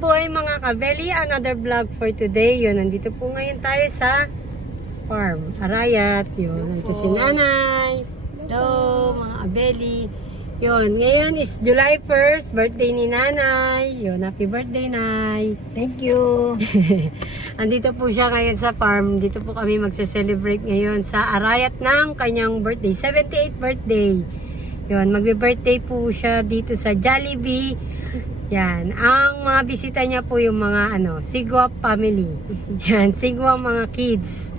Mabuhay mga kabeli, another vlog for today. Yun, nandito po ngayon tayo sa farm, Arayat. Yun, ito si Nanay. Hello mga kabeli. Yun, ngayon is July 1st, birthday ni Nanay. Yun, happy birthday, Nay. Thank you. Andito po siya ngayon sa farm. Dito po kami magse-celebrate ngayon sa Arayat ng kanyang birthday, 78th birthday. Yun, magbe-birthday po siya dito sa Jollibee. Yan, ang mga bisita niya po yung mga Sigwa family. Yan, Sigwa mga kids.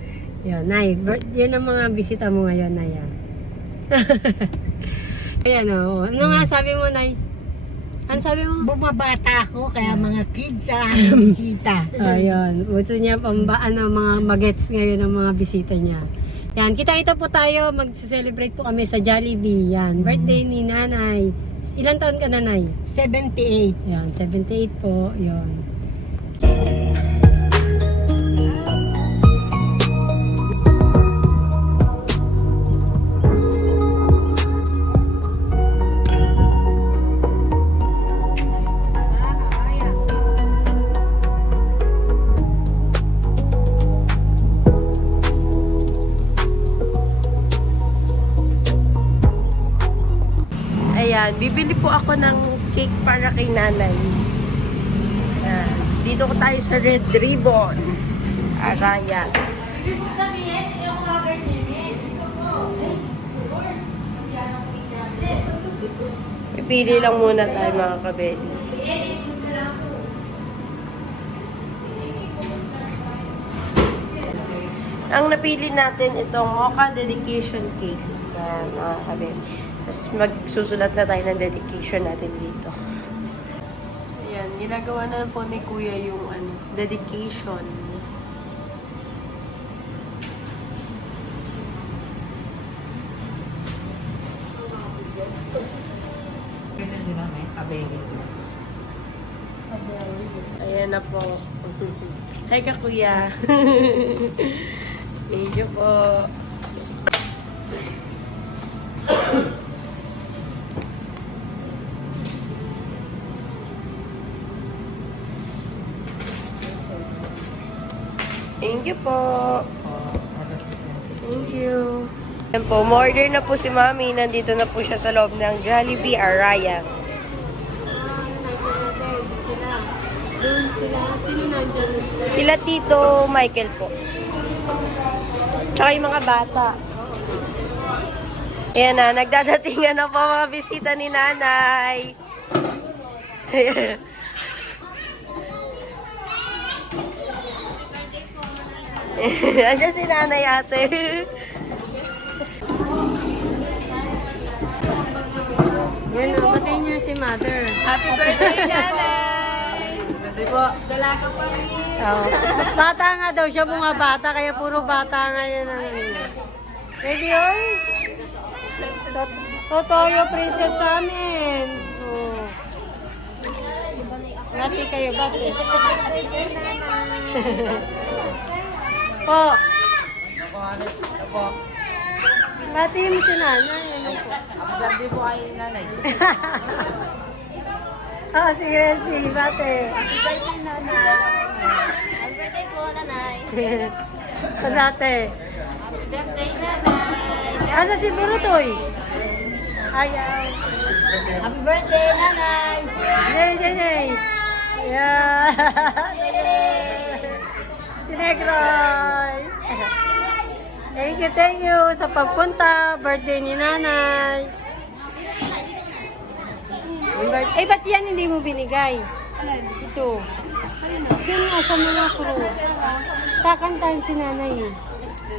Yan, Nay, yun ang mga bisita mo ngayon, Nay. Ayan o, ano nga sabi mo, Nay? Ano sabi mo? Bumabata ako, kaya mga kids ang bisita. Ayun, gusto niya mga magets ngayon ng mga bisita niya. Yan, kita-kita po tayo, mag-celebrate po kami sa Jollibee. Yan, birthday ni Nanay. Ilan taon ka, Nanay? 78. Yan, 78 po. Yan. Ayan, bibili po ako ng cake para kay Nanay. Ayan, dito ko tayo sa Red Ribbon, Arayat. Pipili lang muna tayo mga kabeli. Ang napili natin itong Mocha Dedication Cake sa mga kabeli. Tapos magsusulat na tayo ng dedication natin dito. Ayan, ginagawa na po ni Kuya yung dedication. Ayan na po. Hi ka, Kuya. Thank you po. Thank you po. Thank you. Ayan po, order na po si Mami. Nandito na po siya sa loob ng Jollibee Arayat. Sila Tito Michael po. Tsaka yung mga bata. Ayan na, nagdadatingan na po mga bisita ni Nanay. Andiyan si Nanay ate. Yan o, patayin niya si Mother. Happy birthday, Nanay! Birthday po. Dalaga pa rin. Oh. Bata nga daw siya, mga bata, kaya puro bata ngayon. Ready, oy? Totoyo princess namin. Oh. Bati kayo, bati. Po. Bati mo si Nanay. Birthday po kay Nanay. Oh, si Elsie, bati. Happy birthday, Nanay. Happy birthday po, Nanay. Dati. Asa si Burutoy? Ayaw. Happy birthday, Nanay. Yay. Yeah. Tinegroy. Thank you sa pagpunta. Birthday ni Nanay. Eh, ba't yan hindi mo binigay? Ito. Yan nga sa mga crew. Kakantahan si Nanay.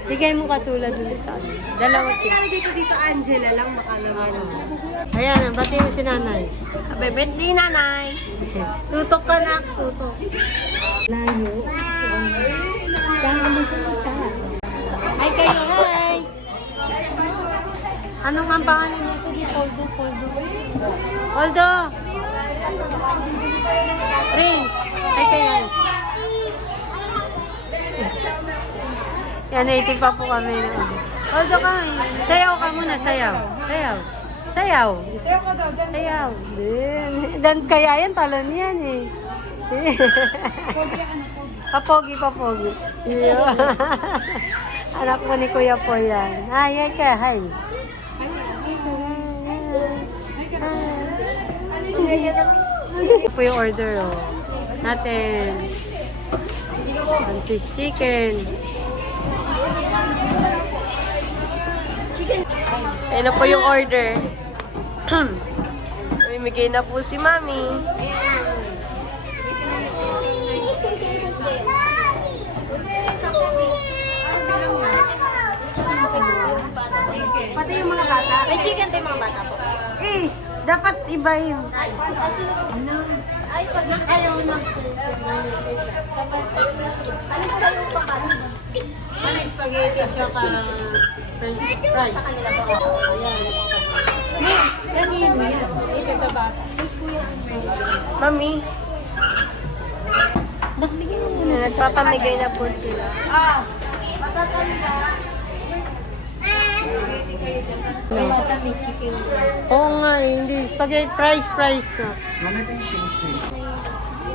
Bigay mo katulad dun sa dalawa Dito Angela lang baka naman. Ayan, bati mo si Nanay. Happy birthday, Nanay. Tutok ka na, tutok. Layo. Kaya mo sa mata. Hi kayo, hi! Anong ang pangalan mo? Sige, Poldo. Poldo! Prince! Hi kayo. Yan, native pa po kami. Poldo ka, sayaw ka muna, sayaw. Sayaw. Sayaw ka daw, dance. Sayaw. Dance kaya yan, talon yan eh. Papogi, papogi. Yeah. Anak mo ni Kuya po yan. Hi, ka, hi. Ito po yung order, oh. Natin. One piece chicken. Ayun na po yung order. Namimigay na po si Mami. Pati yung mga bata. May chicken pa yung mga bata po. Eh, dapat ibahin. Ayos pag ayaw na. Ano pala yung pakan? Ano, spaghetti siya ka French fries. Sa kanila po. Kanino yan? Ika sa bata. Mami. Nagpapamigay na po sila. No. Oo nga eh, hindi. Spaghetti fries na.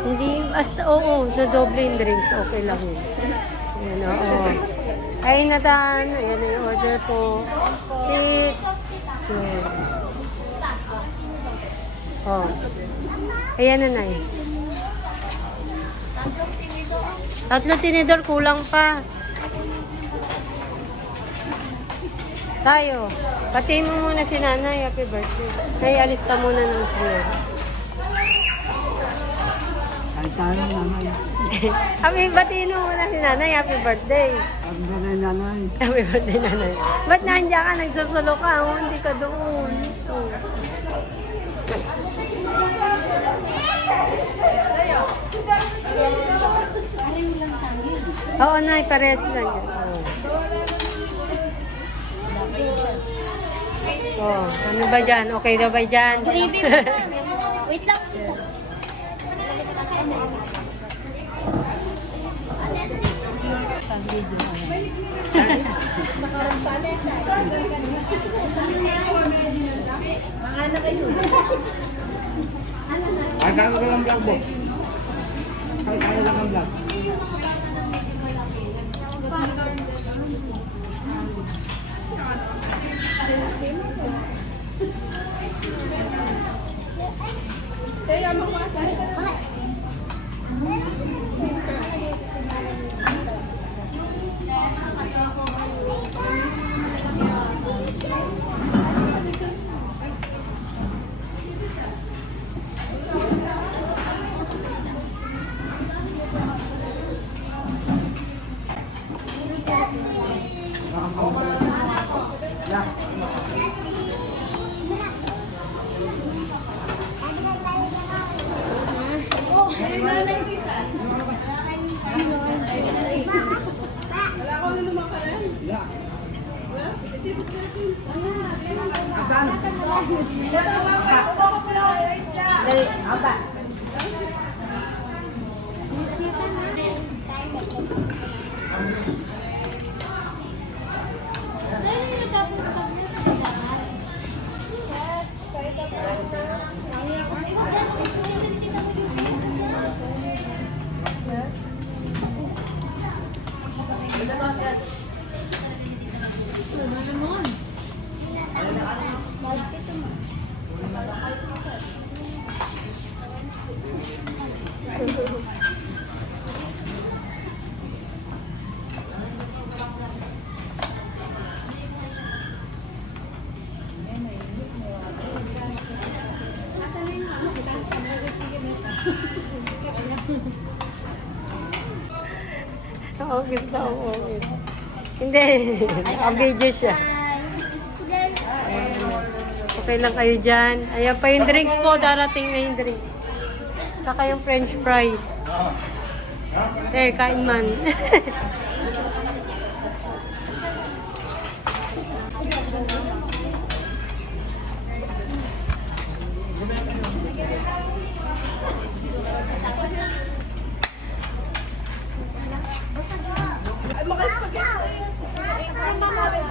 Hindi, basta, oo, na doble yung drinks, okay lang yun. Ayan, oo. Ay, natan, ayan na yung order po. Sit. Ayan. Oh. Ayan na na eh. Tatlo tinidor, kulang pa. Tayo. Patiin mo muna si nanay. Happy birthday. Ay, alis ka muna ng siya. Ay, tayo nanay. Happy, batiin mo muna si nanay. Happy birthday. Ang nanay nanay. Happy birthday, nanay. Ba't nandiyan ka? Nagsusulo ka. Oh, hindi ka doon. Oh. Oo, nay. Pares lang yan. Oh, ano ba dyan? Okay na ba dyan? Gravy po. Wait lang. Ay, kaya ko lang vlog mo. Ay, kaya lang ang vlog. August na August. Hindi. Video siya. Okay lang kayo dyan. Ayan pa yung drinks po. Darating na yung drinks. Saka yung french fries. Eh, kain man.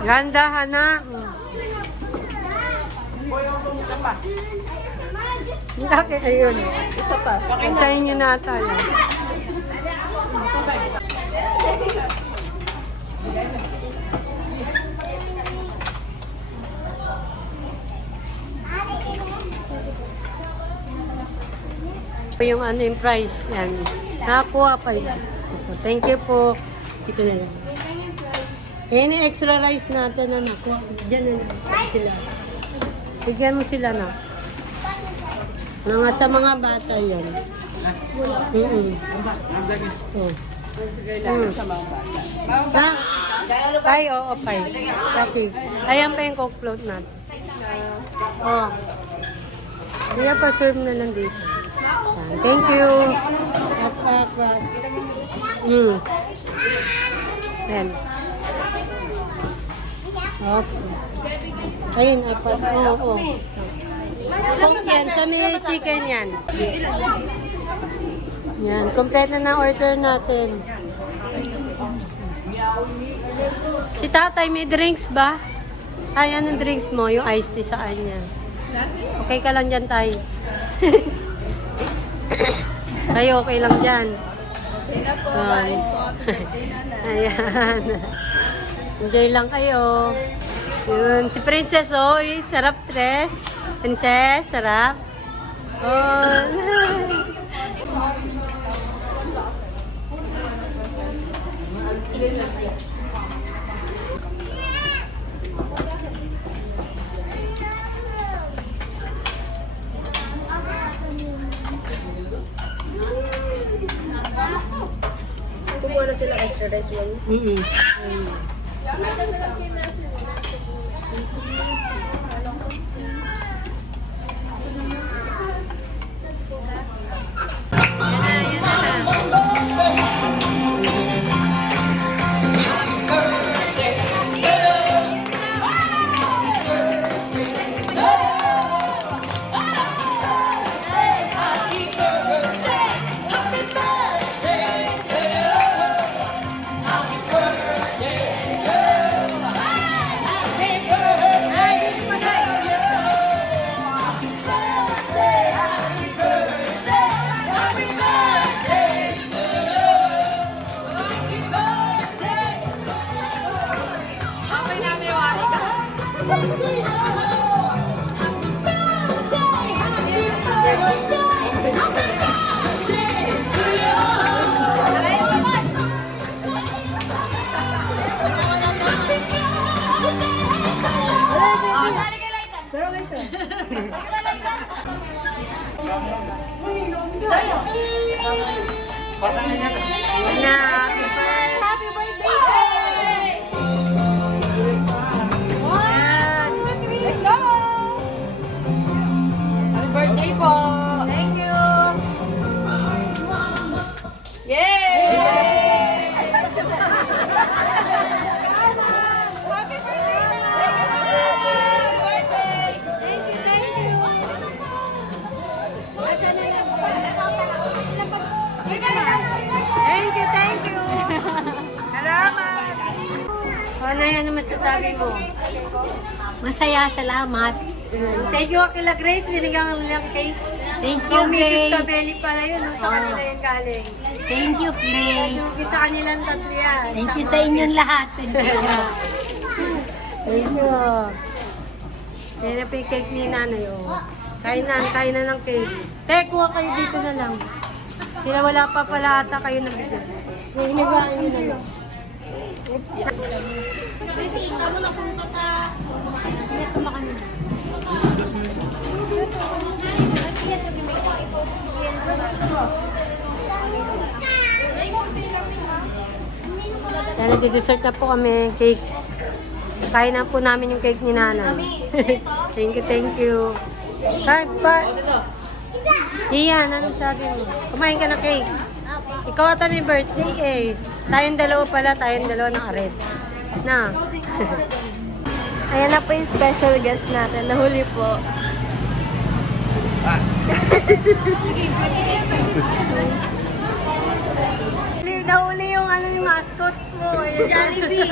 Ganda, Hana. Bakit ayun? Isa pa. Sa inyo nata yan. Yung ano yung price yan. Nakakuha pa yun. Thank you po. Ito na lang. Ayan yung extra rice natin na nakuha. Diyan na lang sila. Bigyan mo sila na. Mga sa mga bata yan. Oh. Ay, oo, pay. Okay. Ayan pa yung coke float natin. Oh. Kaya pa-serve na lang dito. Thank you. Ayan. Ayun, apat. Oo. Coke yan. Sa may chicken yan. Yan. Complete na order natin. Si tatay, may drinks ba? Ay, anong drinks mo? Yung iced tea sa kanya. Okay ka lang dyan, tay. Kayo, okay lang dyan. Ayan. Enjoy lang kayo. Yun. Si Princess, oh. Sarap, Tres. Princess, sarap. Oh. Kumuha na sila extra rice one. Happy birthday! Happy birthday po! Thank you! Yay! Happy birthday! Thank you! Thank you! Salamat! Ano yan naman sasabi mo? Masaya, salamat. Thank you, Akila Grace. Binigyan ka lang cake. Thank you, So, Mrs. Grace. Tabeli pala yun. No? Sa kanila yung galing. Thank you, Grace. Yung sa kanilang tatlo yan. Thank you sa inyong lahat. Thank you. Yan na po yung cake ni nanay. Oh. Kain na ng cake. Te, kuha kayo dito na lang. Sila wala pa pala ata kayo nabigyan. Yung hinagain nyo na lang. Kasi ikaw mo napunta sa... Yan, nag-dessert na po kami. Cake. Kain na po namin yung cake ni nanay. Thank you. Pa. Iyan, anong sabi mo? Kumain ka na cake. Ikaw ata may birthday eh. Tayong dalawa pala, tayong dalawa ng ared. Na. Ayan na po yung special guest natin. Nahuli po. Nahuli yung ano yung mascot mo. Yung Jollibee.